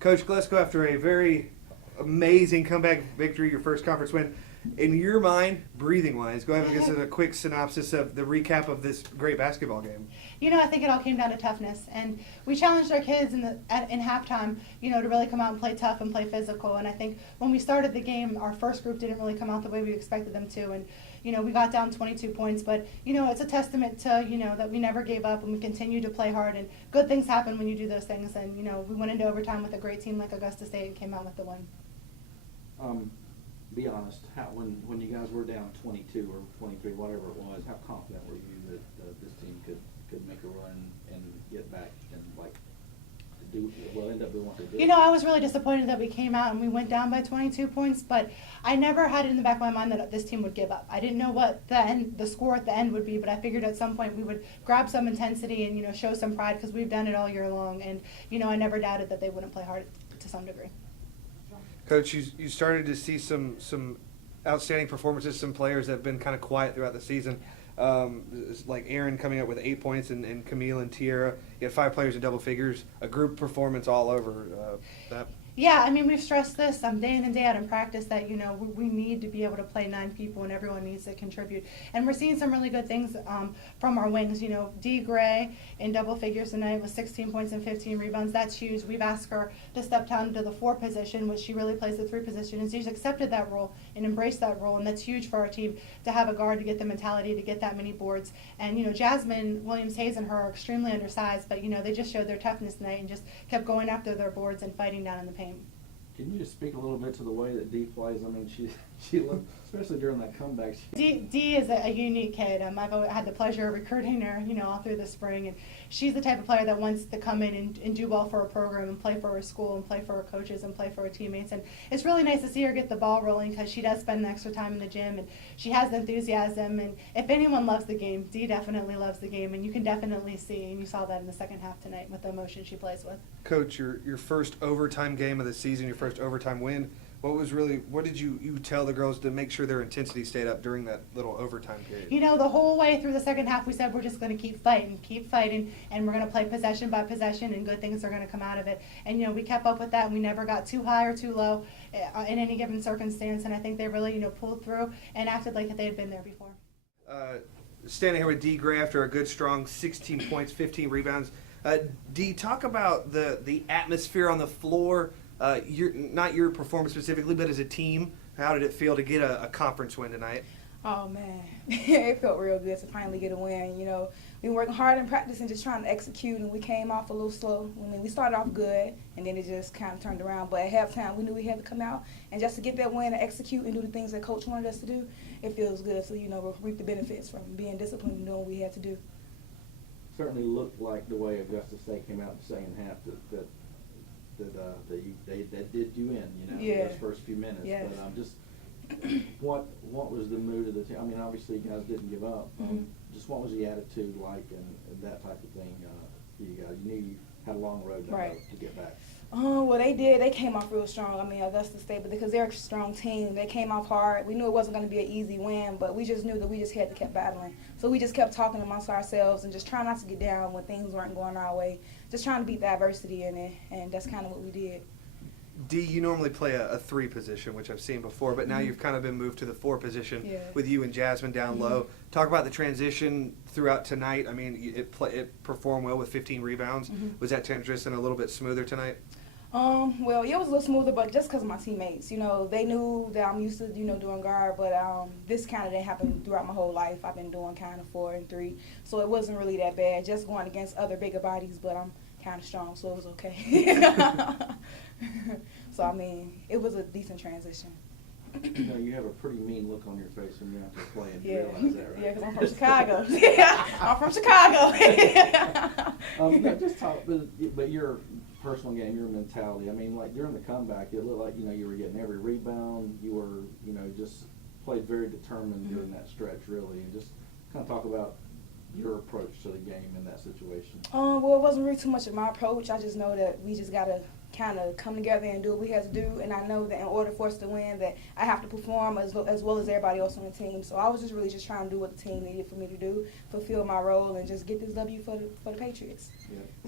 Coach Glesko, after a very amazing comeback victory, your first conference win, in your mind, breathing-wise, go ahead and give us a quick synopsis of the recap of this great basketball game. I think it all came down to toughness, and we challenged our kids in halftime, to really come out and play tough and play physical. And I think when we started the game, our first group didn't really come out the way we expected them to, and we got down 22 points. But it's a testament to that we never gave up and we continued to play hard. And good things happen when you do those things. And we went into overtime with a great team like Augusta State and came out with the win. Be honest, when you guys were down 22 or 23, whatever it was, how confident were you that this team could make a run and get back and end up doing what they did? I was really disappointed that we came out and we went down by 22 points, but I never had it in the back of my mind that this team would give up. I didn't know what the score at the end would be, but I figured at some point we would grab some intensity and show some pride because we've done it all year long, and I never doubted that they wouldn't play hard to some degree. Coach, you started to see some outstanding performances, some players that have been kind of quiet throughout the season, like Aaron coming up with 8 points and Camille and Tierra. You had 5 players in double figures, a group performance all over that. Yeah, we've stressed this day in and day out in practice that, we need to be able to play 9 people and everyone needs to contribute. And we're seeing some really good things from our wings. Dee Gray in double figures tonight with 16 points and 15 rebounds. That's huge. We've asked her to step down to the 4 position, which she really plays the 3 position, and she's accepted that role and embraced that role, and that's huge for our team to have a guard to get the mentality to get that many boards. And, Jasmine Williams-Hayes and her are extremely undersized, but, they just showed their toughness tonight and just kept going after their boards and fighting down in the paint. Can you just speak a little bit to the way that Dee plays? She looked, especially during that comeback. Dee is a unique kid. I've had the pleasure of recruiting her, all through the spring, and she's the type of player that wants to come in and do well for her program and play for her school and play for her coaches and play for her teammates. And it's really nice to see her get the ball rolling because she does spend the extra time in the gym and she has the enthusiasm. And if anyone loves the game, Dee definitely loves the game, and you can definitely see, and you saw that in the second half tonight with the emotion she plays with. Coach, your first overtime game of the season, your first overtime win. What did you tell the girls to make sure their intensity stayed up during that little overtime period? The whole way through the second half we said we're just going to keep fighting, and we're going to play possession by possession, and good things are going to come out of it. And, we kept up with that, and we never got too high or too low in any given circumstance, and I think they really, pulled through and acted like they had been there before. Standing here with Dee Gray after a good, strong 16 points, 15 rebounds. Dee, talk about the atmosphere on the floor. Not your performance specifically, but as a team, how did it feel to get a conference win tonight? Oh, man. It felt real good to finally get a win. We were working hard in practice and just trying to execute, and we came off a little slow. We started off good, and then it just kind of turned around. But at halftime, we knew we had to come out, and just to get that win and execute and do the things that Coach wanted us to do, it feels good. So, we'll reap the benefits from being disciplined and doing what we had to do. Certainly looked like the way Augusta State came out in the second half that did you in, those first few minutes. Yes. But just what was the mood of the team? Obviously you guys didn't give up. Just what was the attitude like and that type of thing? You guys, you knew you had a long road to get back. Well, they did. They came off real strong. Augusta State, but because they're a strong team, they came off hard. We knew it wasn't going to be an easy win, but we just knew that we just had to keep battling. So we just kept talking amongst ourselves and just trying not to get down when things weren't going our way. Just trying to beat the adversity in it, and that's kind of what we did. Dee, you normally play a 3 position, which I've seen before, but now you've kind of been moved to the 4 position with you and Jasmine down low. Talk about the transition throughout tonight. It performed well with 15 rebounds. Was that transition a little bit smoother tonight? Well, it was a little smoother, but just because of my teammates. They knew that I'm used to, doing guard, but this kind of didn't happen throughout my whole life. I've been doing kind of 4 and 3, so it wasn't really that bad, just going against other bigger bodies, but I'm kind of strong, so it was okay. So, it was a decent transition. You have a pretty mean look on your face when you're out there playing. You realize that, right? Yeah, because I'm from Chicago. I'm from Chicago. Just talk, but your personal game, your mentality. During the comeback, it looked like you were getting every rebound. You were, just played very determined during that stretch, really, and just kind of talk about your approach to the game in that situation. Well, it wasn't really too much of my approach. I just know that we just gotta kind of come together and do what we have to do, and I know that in order for us to win, that I have to perform as well as everybody else on the team. So I was just really trying to do what the team needed for me to do, fulfill my role, and just get this W for the Patriots. Yeah.